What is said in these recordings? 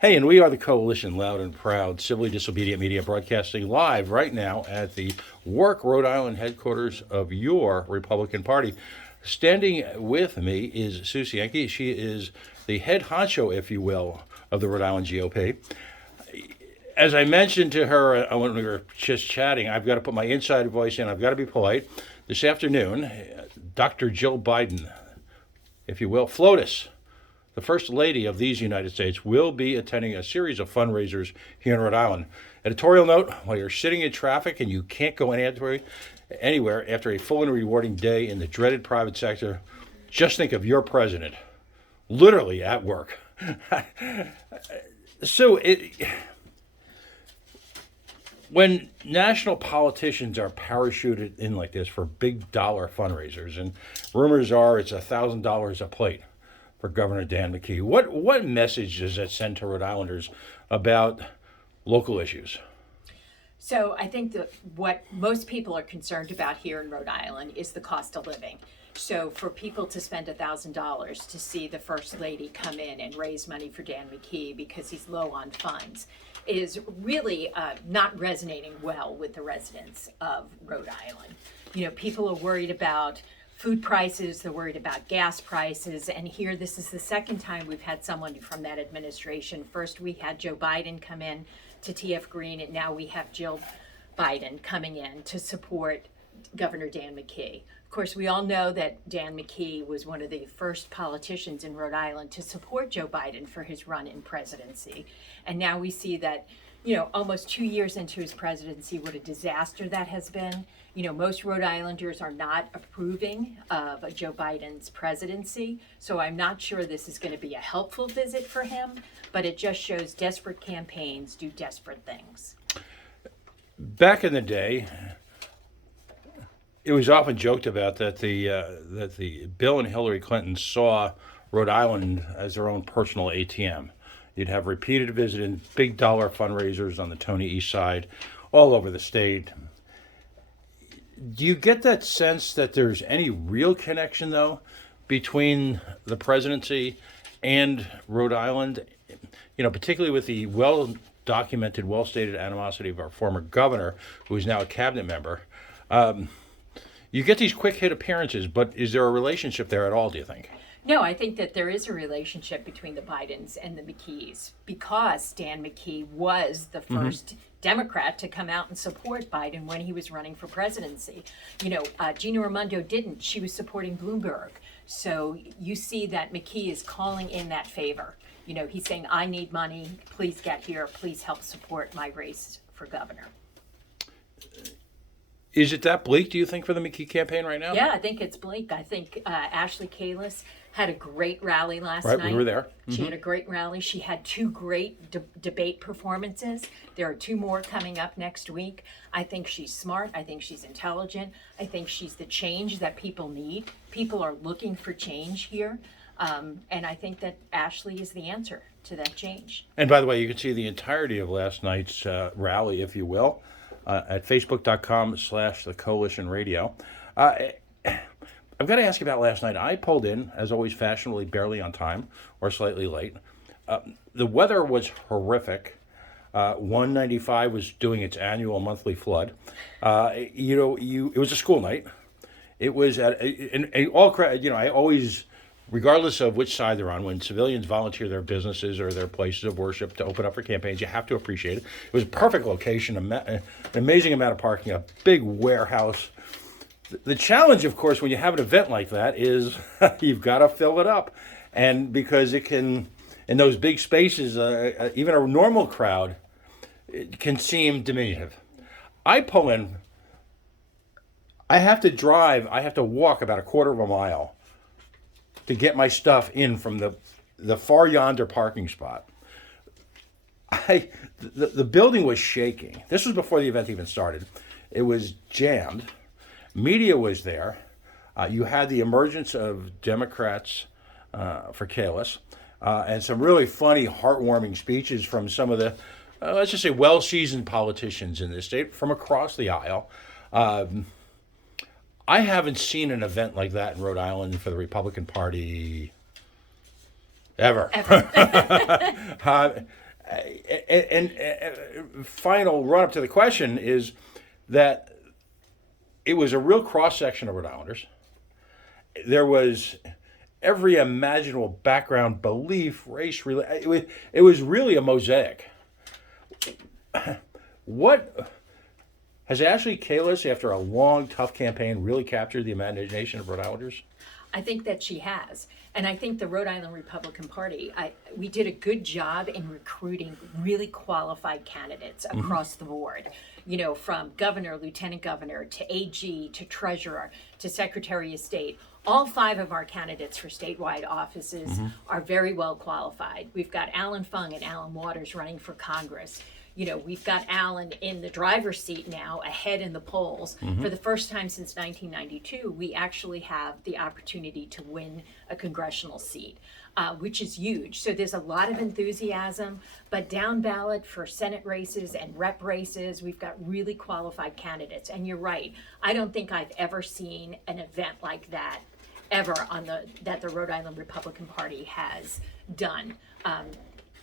Hey, and we are the Coalition, loud and proud, civilly disobedient media, broadcasting live right now at the Warwick, Rhode Island headquarters of your Republican Party. Standing with me is Cienki. She is the head honcho, if you will, of the Rhode Island GOP. As I mentioned to her when we were just chatting, I've got to put my inside voice in. I've got to be polite. This afternoon, Dr. Jill Biden, if you will, FLOTUS, the First Lady of these United States, will be attending a series of fundraisers here in Rhode Island. Editorial note, while you're sitting in traffic and you can't go anywhere after a full and rewarding day in the dreaded private sector, just think of your president literally at work. When national politicians are parachuted in like this for big dollar fundraisers, and rumors are it's $1,000 a plate for Governor Dan McKee, what message does that send to Rhode Islanders about local issues? So I think that what most people are concerned about here in Rhode Island is the cost of living. So for people to spend $1,000 to see the First Lady come in and raise money for Dan McKee because he's low on funds is really not resonating well with the residents of Rhode Island. You know, people are worried about food prices, they're worried about gas prices, and here this is the second time we've had someone from that administration. First we had Joe Biden come in to TF Green, and now we have Jill Biden coming in to support Governor Dan McKee. Of course, we all know that Dan McKee was one of the first politicians in Rhode Island to support Joe Biden for his run in presidency. And now we see that, you know, almost 2 years into his presidency, what a disaster that has been. You know, most Rhode Islanders are not approving of Joe Biden's presidency, so I'm not sure this is going to be a helpful visit for him, but it just shows desperate campaigns do desperate things. Back in the day, it was often joked about that the Bill and Hillary Clinton saw Rhode Island as their own personal ATM. You'd have repeated visits, big dollar fundraisers on the Tony East Side, all over the state. Do you get that sense that there's any real connection, though, between the presidency and Rhode Island? You know, particularly with the well-documented, well-stated animosity of our former governor, who is now a cabinet member. You get these quick hit appearances, but is there a relationship there at all, do you think? No, I think that there is a relationship between the Bidens and the McKees because Dan McKee was the first Democrat to come out and support Biden when he was running for presidency. You know, Gina Raimondo didn't. She was supporting Bloomberg. So you see that McKee is calling in that favor. You know, he's saying, I need money. Please get here. Please help support my race for governor. Is it that bleak, do you think, for the McKee campaign right now? Yeah, I think it's bleak. I think Ashley Kalus had a great rally last night. Right, we were there. She had a great rally. She had two great debate performances. There are two more coming up next week. I think she's smart. I think she's intelligent. I think she's the change that people need. People are looking for change here. And I think that Ashley is the answer to that change. And by the way, you can see the entirety of last night's rally, if you will, at facebook.com/the Coalition Radio. I've got to ask you about last night. I pulled in, as always, fashionably barely on time or slightly late. The weather was horrific. 195 was doing its annual monthly flood. It was a school night. It was I always, regardless of which side they're on, when civilians volunteer their businesses or their places of worship to open up for campaigns, you have to appreciate it. It was a perfect location, an amazing amount of parking, a big warehouse. The challenge, of course, when you have an event like that is you've got to fill it up. And because it can, in those big spaces, even a normal crowd, it can seem diminutive. I pull in, I have to walk about a quarter of a mile to get my stuff in from the far yonder parking spot. The building was shaking. This was before the event even started. It was jammed. Media was there. You had the emergence of Democrats for Kalus, and some really funny, heartwarming speeches from some of the, let's just say, well-seasoned politicians in this state from across the aisle. I haven't seen an event like that in Rhode Island for the Republican Party ever. And final run up to the question is that it was a real cross section of Rhode Islanders. There was every imaginable background, belief, race, it was really a mosaic. What has Ashley Kalus, after a long, tough campaign, really captured the imagination of Rhode Islanders? I think that she has. And I think the Rhode Island Republican Party, we did a good job in recruiting really qualified candidates across the board. You know, from governor, lieutenant governor, to AG, to treasurer, to secretary of state. All 5 of our candidates for statewide offices are very well qualified. We've got Alan Fung and Alan Waters running for Congress. You know, we've got Alan in the driver's seat now, ahead in the polls. For the first time since 1992, we actually have the opportunity to win a congressional seat, which is huge. So there's a lot of enthusiasm, but down ballot for Senate races and rep races, we've got really qualified candidates. And you're right, I don't think I've ever seen an event like that ever that the Rhode Island Republican Party has done.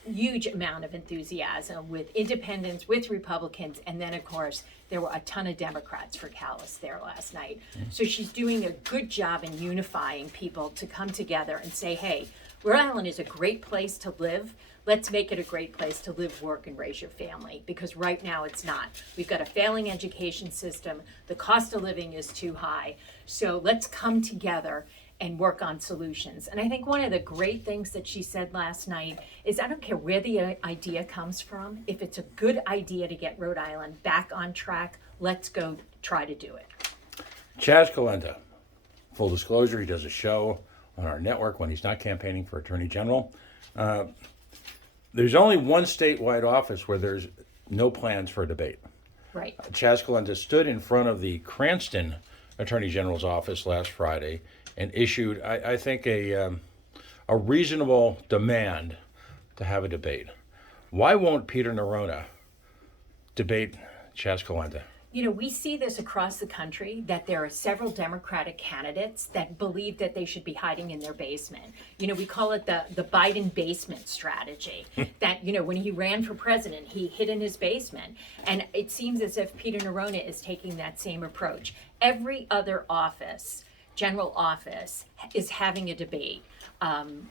Huge amount of enthusiasm with independents, with Republicans, and then of course there were a ton of Democrats for Kalus there last night. So she's doing a good job in unifying people to come together and say, hey, Rhode Island is a great place to live. Let's make it a great place to live, work, and raise your family, because right now it's not. We've got a failing education system. The cost of living is too high. So let's come together and work on solutions. And I think one of the great things that she said last night is, I don't care where the idea comes from, if it's a good idea to get Rhode Island back on track, let's go try to do it. Chas Calenda, full disclosure, he does a show on our network when he's not campaigning for Attorney General. There's only one statewide office where there's no plans for a debate. Right. Chas Calenda stood in front of the Cranston Attorney General's office last Friday and issued, I think, a reasonable demand to have a debate. Why won't Peter Neronha debate Chas Calenda? You know, we see this across the country, that there are several Democratic candidates that believe that they should be hiding in their basement. You know, we call it the Biden basement strategy. That, you know, when he ran for president, he hid in his basement. And it seems as if Peter Neronha is taking that same approach. Every other office, general office, is having a debate.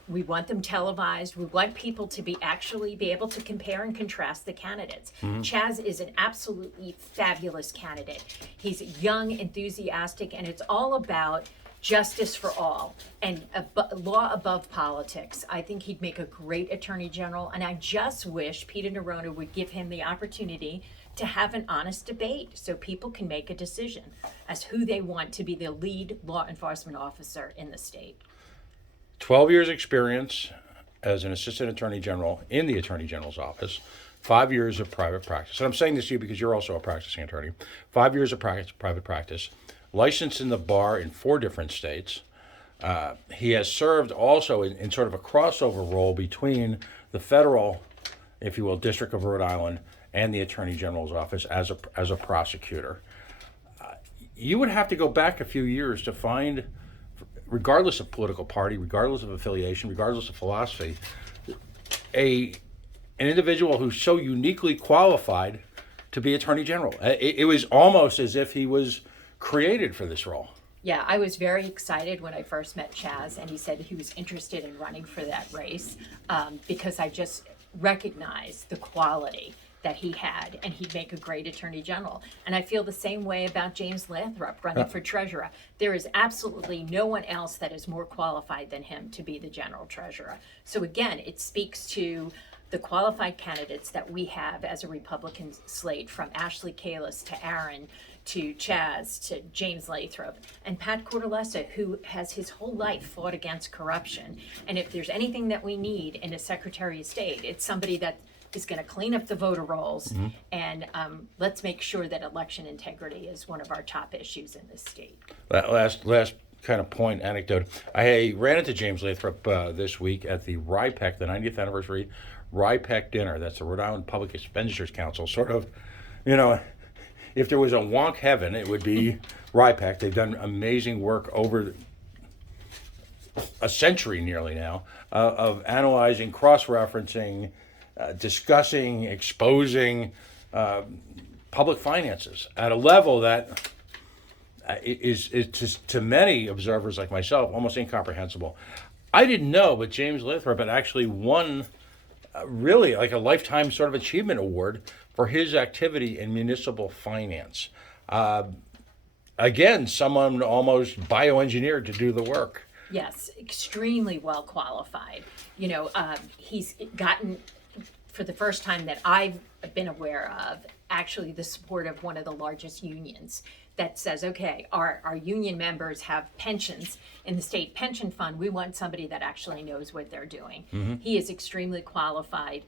We want them televised. We want people to be able to compare and contrast the candidates. Chas is an absolutely fabulous candidate. He's young, enthusiastic, and it's all about justice for all and law above politics. I think he'd make a great attorney general, and I just wish Peter Neronha would give him the opportunity to have an honest debate so people can make a decision as who they want to be the lead law enforcement officer in the state. 12 years experience as an assistant attorney general in the attorney general's office, 5 years of private practice. And I'm saying this to you because you're also a practicing attorney. 5 years of private practice, licensed in the bar in 4 different states. He has served also in sort of a crossover role between the federal, if you will, District of Rhode Island and the Attorney General's office as a prosecutor. You would have to go back a few years to find, regardless of political party, regardless of affiliation, regardless of philosophy, an individual who's so uniquely qualified to be Attorney General. It was almost as if he was created for this role. Yeah, I was very excited when I first met Chas, and he said he was interested in running for that race because I just recognized the quality that he had, and he'd make a great attorney general. And I feel the same way about James Lathrop running for treasurer. There is absolutely no one else that is more qualified than him to be the general treasurer. So again, it speaks to the qualified candidates that we have as a Republican slate, from Ashley Kalus to Aaron to Chas to James Lathrop and Pat Cortellessa, who has his whole life fought against corruption. And if there's anything that we need in a Secretary of State, it's somebody that is going to clean up the voter rolls, and let's make sure that election integrity is one of our top issues in this state. Last kind of point, anecdote. I ran into James Lathrop this week at the RIPEC, the 90th anniversary RIPEC dinner. That's the Rhode Island Public Expenditures Council. Sort of, you know, if there was a wonk heaven, it would be RIPEC. They've done amazing work over a century nearly now of analyzing, cross-referencing, discussing, exposing public finances at a level that is just, to many observers like myself, almost incomprehensible. I didn't know, but James Lathrop had actually won really like a lifetime sort of achievement award for his activity in municipal finance. Again, someone almost bioengineered to do the work. Yes, extremely well qualified. He's gotten, for the first time that I've been aware of, actually the support of one of the largest unions that says, okay, our union members have pensions in the state pension fund. We want somebody that actually knows what they're doing. He is extremely qualified.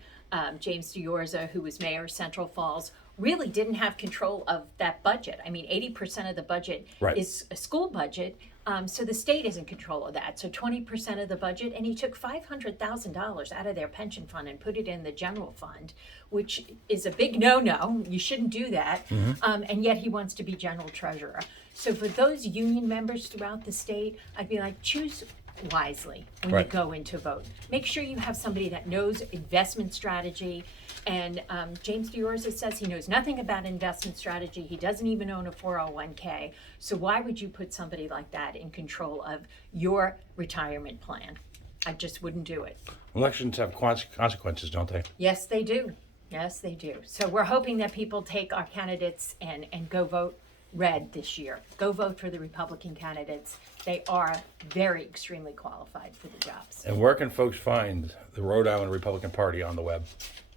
James Diorza, who was mayor of Central Falls, really didn't have control of that budget. I mean, 80% of the budget is a school budget, so the state is in control of that. So 20% of the budget, and he took $500,000 out of their pension fund and put it in the general fund, which is a big no-no. You shouldn't do that. And yet he wants to be general treasurer. So for those union members throughout the state, I'd be like, choose wisely when you go into vote. Make sure you have somebody that knows investment strategy. And James Diorza says he knows nothing about investment strategy. He doesn't even own a 401k. So why would you put somebody like that in control of your retirement plan? I just wouldn't do it. Elections have consequences, don't they? Yes, they do. Yes, they do. So we're hoping that people take our candidates and go vote red this year. Go vote for the Republican candidates. They are very extremely qualified for the jobs. And where can folks find the Rhode Island Republican Party on the web?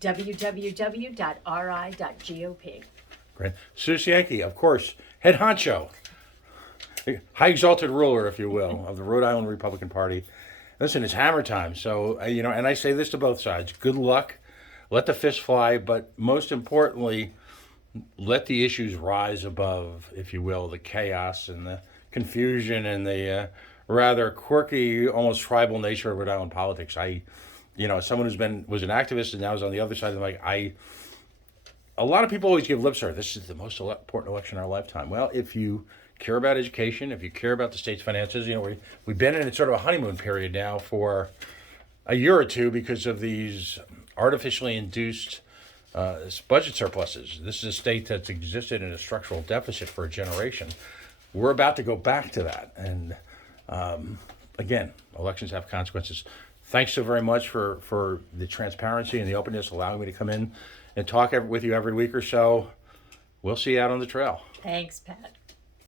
www.ri.gop. Great. Sue Cienki, of course, head honcho, high exalted ruler, if you will, of the Rhode Island Republican Party. Listen, it's hammer time. So, and I say this to both sides. Good luck. Let the fists fly. But most importantly, let the issues rise above, if you will, the chaos and the confusion and the rather quirky, almost tribal nature of Rhode Island politics. As someone was an activist and now is on the other side of the mic, a lot of people always give lip service. This is the most important election in our lifetime. Well, if you care about education, if you care about the state's finances, we've been in sort of a honeymoon period now for a year or two because of these artificially induced budget surpluses. This is a state that's existed in a structural deficit for a generation. We're about to go back to that. And again, elections have consequences. Thanks so very much for the transparency and the openness, allowing me to come in and talk with you every week or so. We'll see you out on the trail. Thanks, Pat.